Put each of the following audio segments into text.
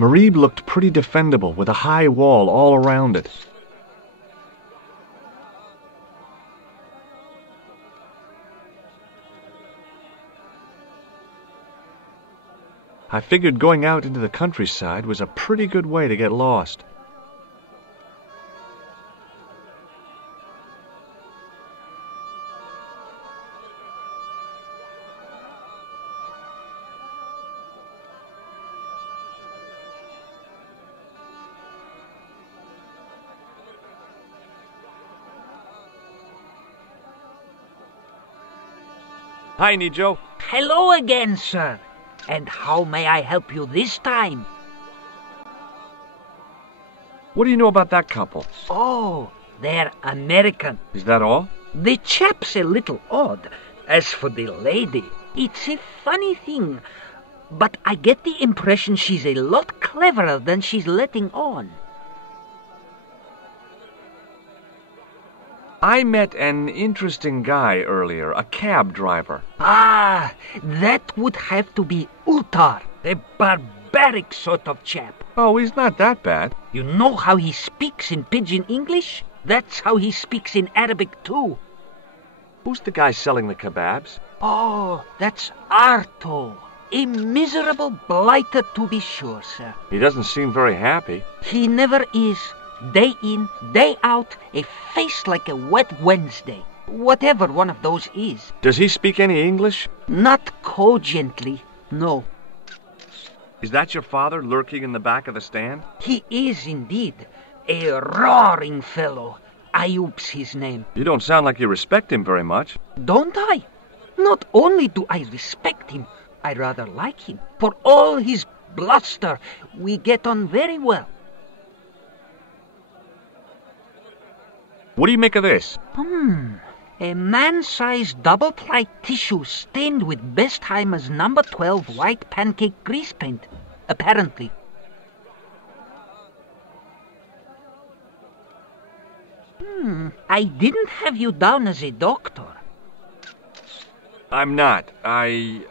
Marib looked pretty defendable, with a high wall all around it. I figured going out into the countryside was a pretty good way to get lost. Hi, Nijo. Hello again, sir. And how may I help you this time? What do you know about that couple? Oh, they're American. Is that all? The chap's a little odd. As for the lady, it's a funny thing. But I get the impression she's a lot cleverer than she's letting on. I met an interesting guy earlier, a cab driver. Ah, that would have to be Utar, a barbaric sort of chap. Oh, he's not that bad. You know how he speaks in pidgin English? That's how he speaks in Arabic too. Who's the guy selling the kebabs? Oh, that's Arto. A miserable blighter to be sure, sir. He doesn't seem very happy. He never is. Day in, day out, a face like a wet Wednesday. Whatever one of those is. Does he speak any English? Not cogently, no. Is that your father lurking in the back of the stand? He is indeed. A roaring fellow. Ayub's his name. You don't sound like you respect him very much. Don't I? Not only do I respect him, I rather like him. For all his bluster, we get on very well. What do you make of this? A man-sized double-ply tissue stained with Bestheimer's number 12 white pancake grease paint, apparently. I didn't have you down as a doctor. I'm not. I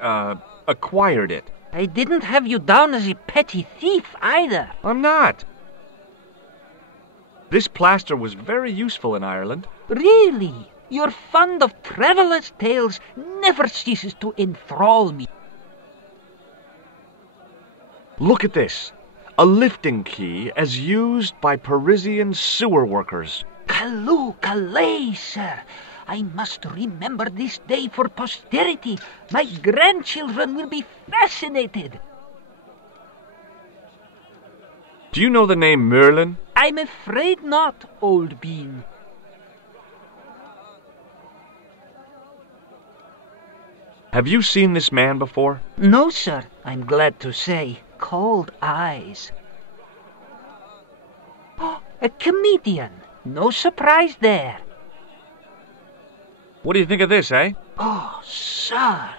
acquired it. I didn't have you down as a petty thief either. I'm not. This plaster was very useful in Ireland. Really? Your fund of traveller's tales never ceases to enthrall me. Look at this. A lifting key as used by Parisian sewer workers. Callooh, Calais, sir. I must remember this day for posterity. My grandchildren will be fascinated. Do you know the name Merlin? I'm afraid not, old bean. Have you seen this man before? No, sir, I'm glad to say. Cold eyes. Oh, a comedian. No surprise there. What do you think of this, eh? Oh, sir,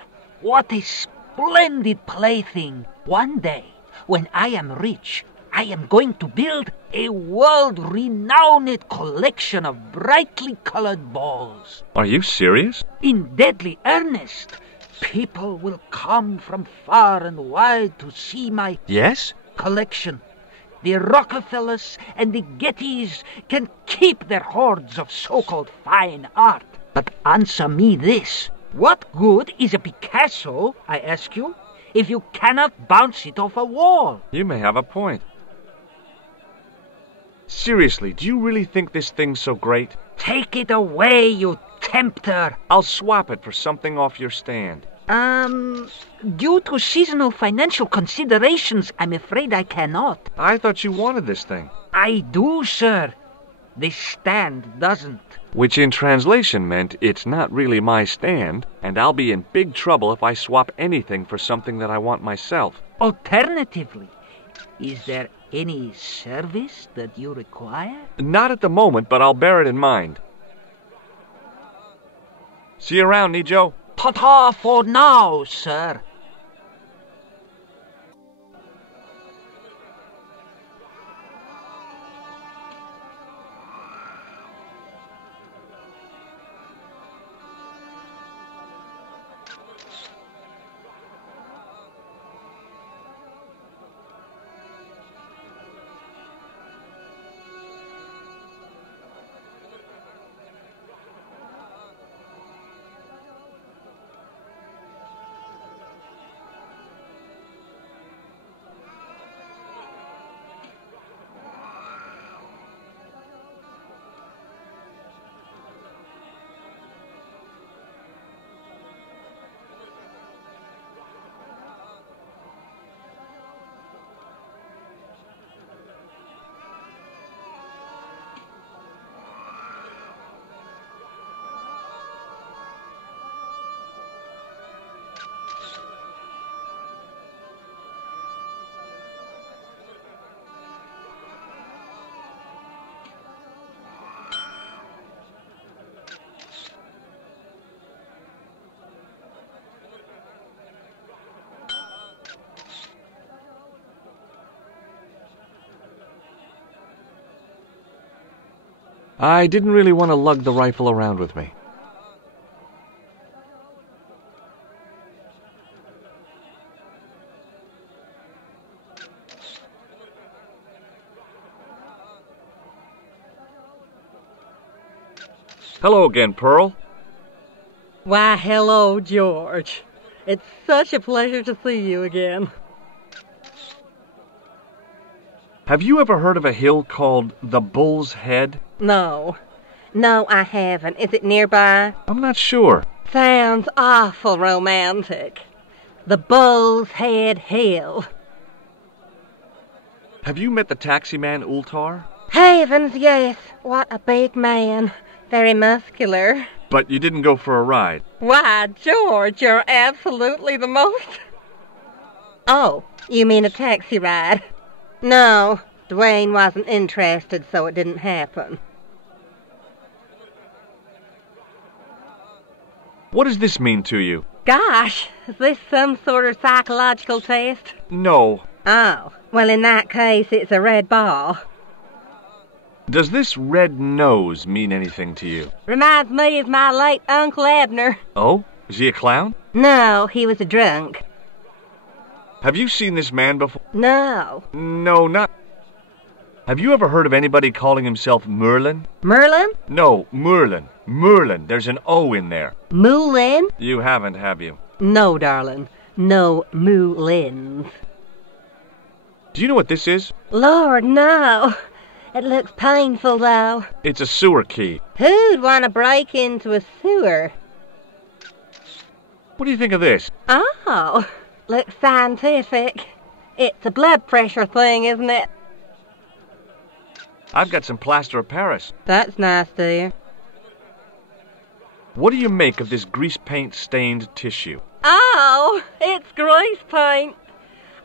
what a splendid plaything. One day, when I am rich, I am going to build a world-renowned collection of brightly colored balls. Are you serious? In deadly earnest. People will come from far and wide to see my Yes? collection. The Rockefellers and the Gettys can keep their hoards of so-called fine art. But answer me this. What good is a Picasso, I ask you, if you cannot bounce it off a wall? You may have a point. Seriously, do you really think this thing's so great? Take it away, you tempter. I'll swap it for something off your stand. Due to seasonal financial considerations, I'm afraid I cannot. I thought you wanted this thing. I do, sir. The stand doesn't. Which in translation meant it's not really my stand, and I'll be in big trouble if I swap anything for something that I want myself. Alternatively, is there any service that you require? Not at the moment, but I'll bear it in mind. See you around, Nijo. Ta-ta for now, sir. I didn't really want to lug the rifle around with me. Hello again, Pearl. Why, hello, George. It's such a pleasure to see you again. Have you ever heard of a hill called the Bull's Head? No. No, I haven't. Is it nearby? I'm not sure. Sounds awful romantic. The Bull's Head Hill. Have you met the taxi man, Ultar? Heavens, yes. What a big man. Very muscular. But you didn't go for a ride. Why, George, you're absolutely the most... Oh, you mean a taxi ride? No, Dwayne wasn't interested, so it didn't happen. What does this mean to you? Gosh, is this some sort of psychological test? No. Oh, well, in that case, it's a red ball. Does this red nose mean anything to you? Reminds me of my late Uncle Abner. Oh? Is he a clown? No, he was a drunk. Have you seen this man before? No. No, not... Have you ever heard of anybody calling himself Merlin? Merlin? No, Merlin. Merlin. There's an O in there. Moulin? You haven't, have you? No, darling. No Moulins. Do you know what this is? Lord, no. It looks painful, though. It's a sewer key. Who'd want to break into a sewer? What do you think of this? Oh, looks scientific. It's a blood pressure thing, isn't it? I've got some plaster of Paris. That's nice, dear. What do you make of this grease paint stained tissue? Oh, it's grease paint.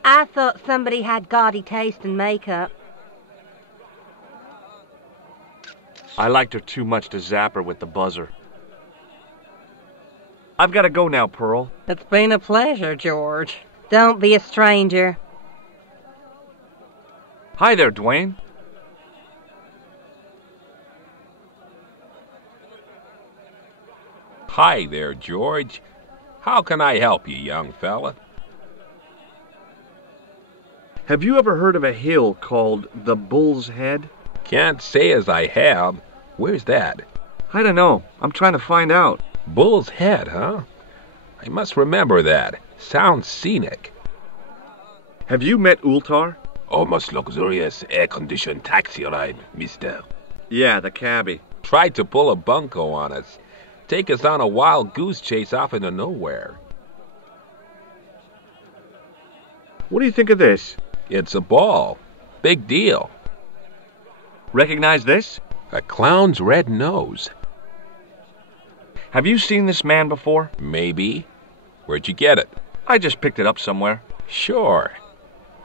I thought somebody had gaudy taste in makeup. I liked her too much to zap her with the buzzer. I've got to go now, Pearl. It's been a pleasure, George. Don't be a stranger. Hi there, Dwayne. Hi there, George. How can I help you, young fella? Have you ever heard of a hill called the Bull's Head? Can't say as I have. Where's that? I don't know. I'm trying to find out. Bull's Head, huh? I must remember that. Sounds scenic. Have you met Ultar? Almost luxurious air-conditioned taxi ride, mister. Yeah, the cabbie. Tried to pull a bunco on us. Take us on a wild goose chase off into nowhere. What do you think of this? It's a ball. Big deal. Recognize this? A clown's red nose. Have you seen this man before? Maybe. Where'd you get it? I just picked it up somewhere. Sure.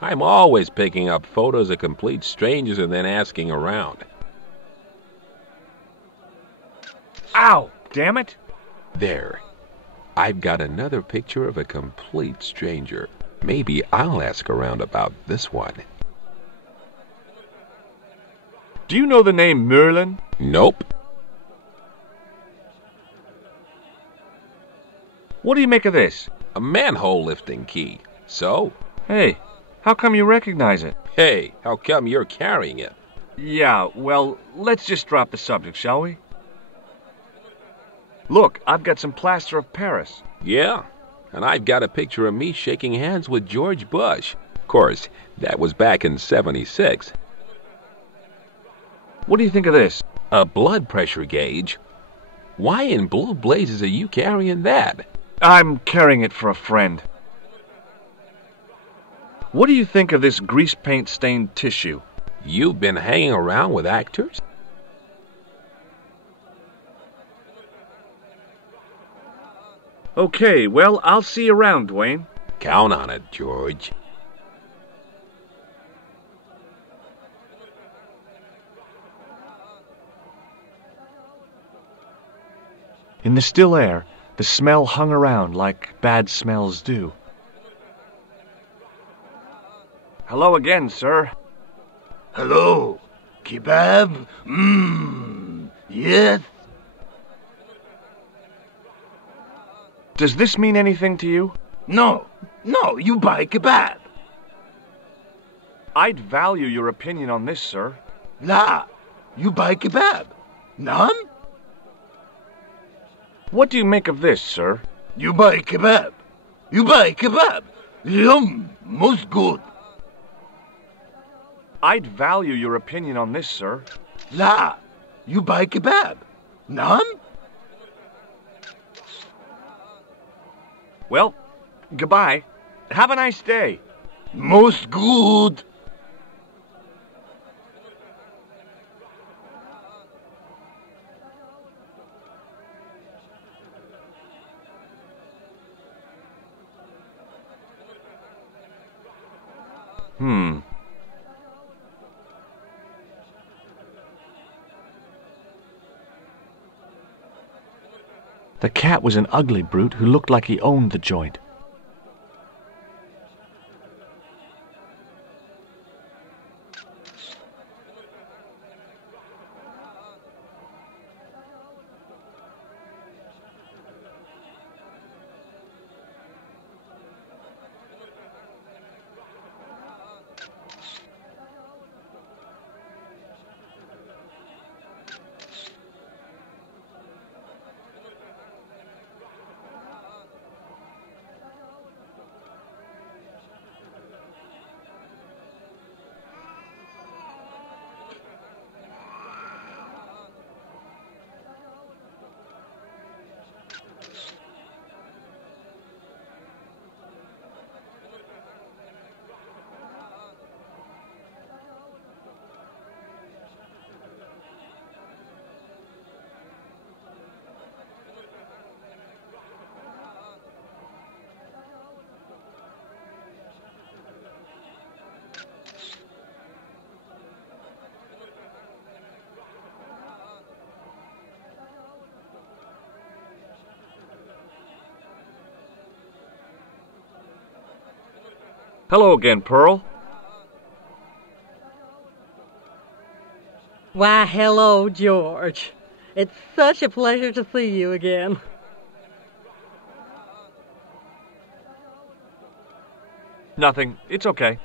I'm always picking up photos of complete strangers and then asking around. Ow! Damn it! There. I've got another picture of a complete stranger. Maybe I'll ask around about this one. Do you know the name Merlin? Nope. What do you make of this? A manhole lifting key. So? Hey, how come you recognize it? Hey, how come you're carrying it? Yeah, well, let's just drop the subject, shall we? Look, I've got some plaster of Paris. Yeah, and I've got a picture of me shaking hands with George Bush. Of course, that was back in '76. What do you think of this? A blood pressure gauge? Why in blue blazes are you carrying that? I'm carrying it for a friend. What do you think of this grease paint stained tissue? You've been hanging around with actors? Okay, well, I'll see you around, Dwayne. Count on it, George. In the still air, the smell hung around like bad smells do. Hello again, sir. Hello. Kebab? Mmm. Yes? Does this mean anything to you? No, you buy kebab. I'd value your opinion on this, sir. La, you buy kebab. None? What do you make of this, sir? You buy kebab. You buy kebab. Yum, most good. I'd value your opinion on this, sir. La, you buy kebab. None? Well, goodbye. Have a nice day. Most good. The cat was an ugly brute who looked like he owned the joint. Hello again, Pearl. Why, hello, George. It's such a pleasure to see you again. Nothing. It's okay.